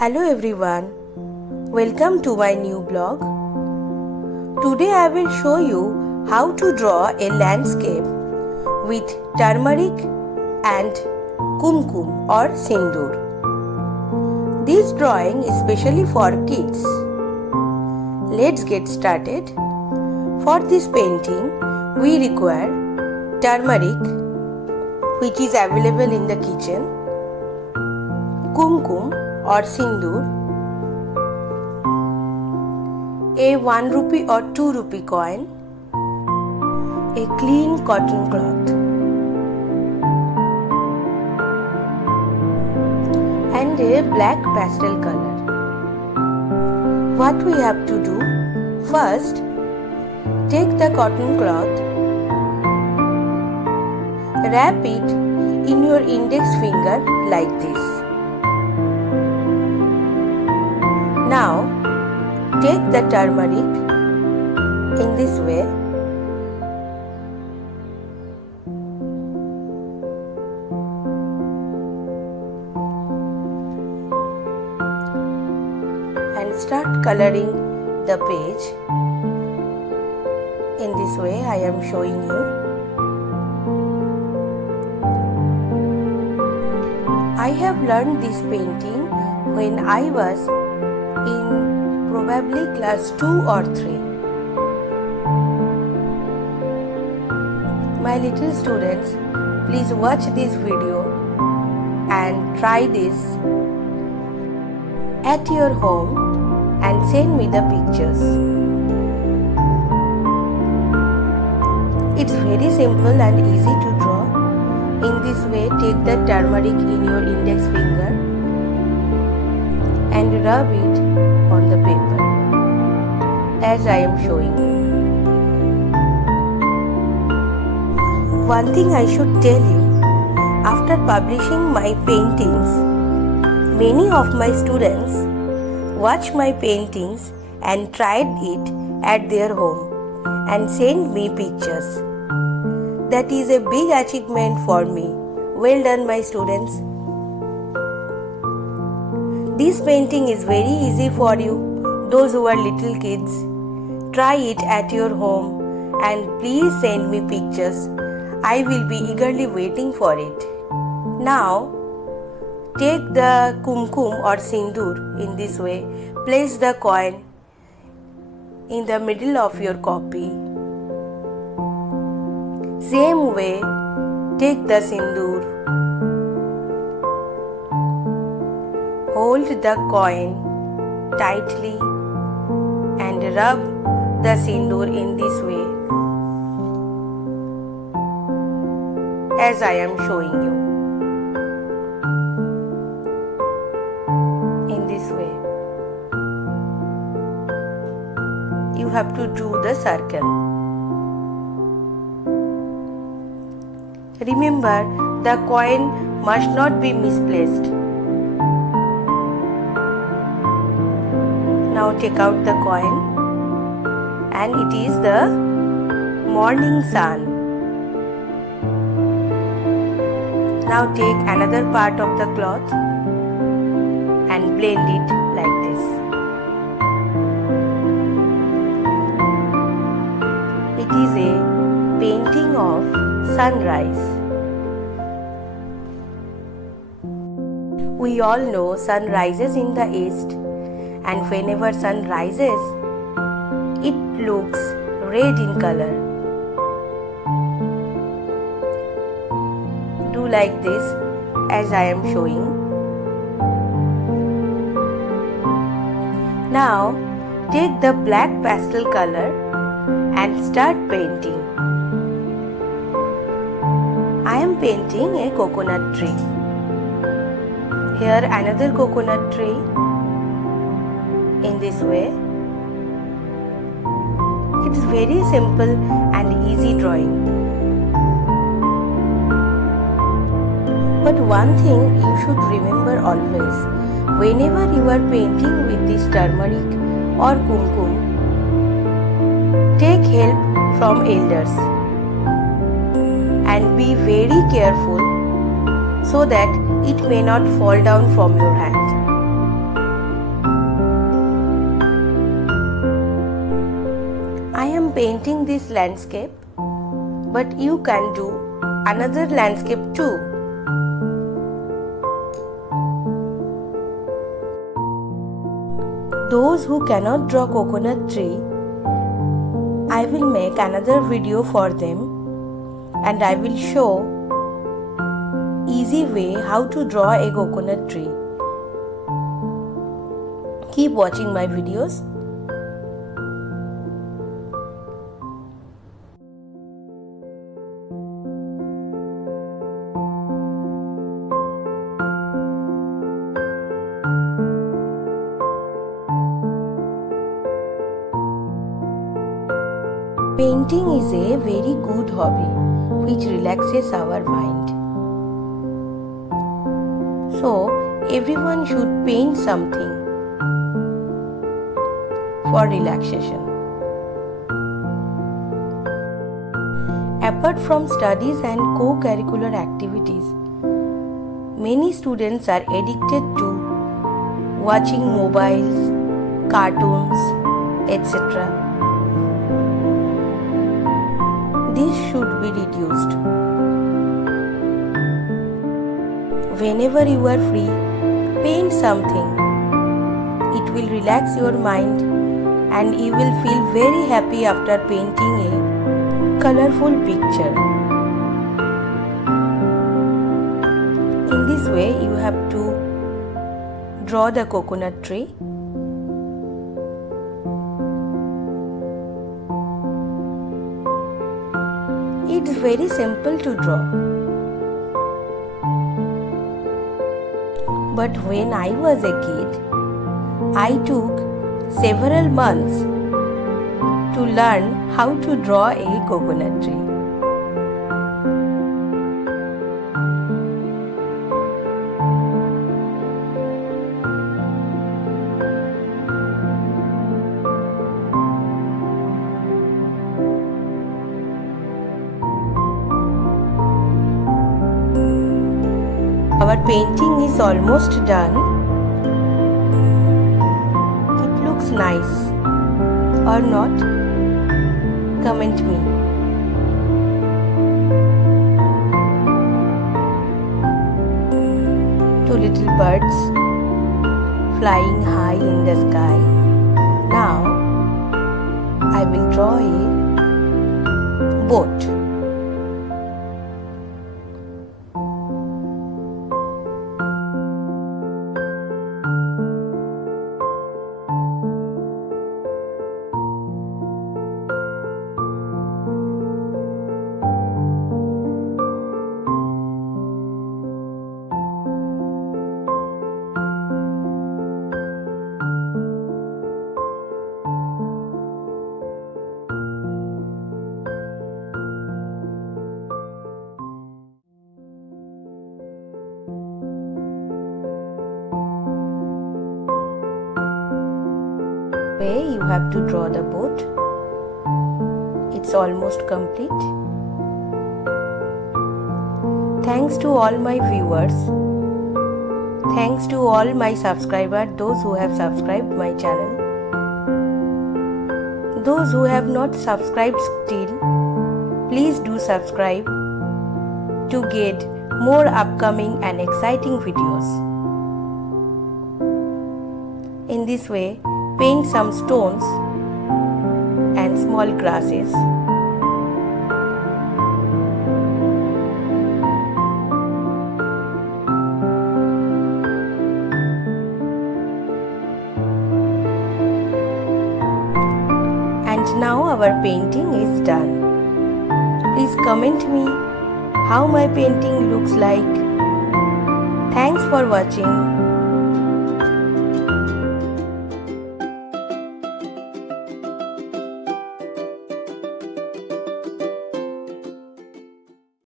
Hello everyone, welcome to my new blog. Today I will show you how to draw a landscape with turmeric and Kum Kum or sindoor. This drawing is specially for kids. Let's get started. For this painting, we require turmeric, which is available in the kitchen, Kum Kum or sindoor, a 1 rupee or 2 rupee coin, a clean cotton cloth, and a black pastel color. What we have to do? First, take the cotton cloth, wrap it in your index finger like this. Now, take the turmeric in this way and start coloring the page. In this way, I am showing you. I have learned this painting when I was in probably class 2 or 3. My little students, please watch this video and try this at your home and send me the pictures. It's very simple and easy to draw. In this way, take the turmeric in your index finger and rub it on the paper as I am showing you. One thing I should tell you, after publishing my paintings, many of my students watched my paintings and tried it at their home and sent me pictures. That is a big achievement for me. Well done, my students. This painting is very easy for you, those who are little kids. Try it at your home and please send me pictures. I will be eagerly waiting for it. Now, take the Kum Kum or sindoor in this way. Place the coin in the middle of your copy. Same way, take the sindoor. Hold the coin tightly and rub the sindoor in this way as I am showing you. In this way, you have to do the circle. Remember, the coin must not be misplaced. Now take out the coin, and it is the morning sun. Now take another part of the cloth and blend it like this. It is a painting of sunrise. We all know sun rises in the east, and whenever sun rises, it looks red in color. Do like this as I am showing. Now take the black pastel color and start painting. I am painting a coconut tree. Here another coconut tree. In this way. It's very simple and easy drawing. But one thing you should remember always, whenever you are painting with this turmeric or Kum Kum, take help from elders and be very careful so that it may not fall down from your hand. am painting this landscape, but you can do another landscape too. Those who cannot draw coconut tree, I will make another video for them and I will show easy way how to draw a coconut tree. Keep watching my videos. Painting is a very good hobby which relaxes our mind. So, everyone should paint something for relaxation. Apart from studies and co-curricular activities, many students are addicted to watching mobiles, cartoons, etc. This should be reduced. Whenever you are free, paint something. It will relax your mind and you will feel very happy after painting a colorful picture. In this way, you have to draw the coconut tree. It's very simple to draw. But when I was a kid, I took several months to learn how to draw a coconut tree. Our painting is almost done. It looks nice or not? Comment me. Two little birds flying high in the sky. Now I will draw a boat. You have to draw the boat. It's almost complete. Thanks to all my viewers. Thanks to all my subscribers, those who have subscribed my channel. Those who have not subscribed still, please do subscribe to get more upcoming and exciting videos. In this way, paint some stones and small grasses. And now our painting is done. Please comment me how my painting looks like. Thanks for watching.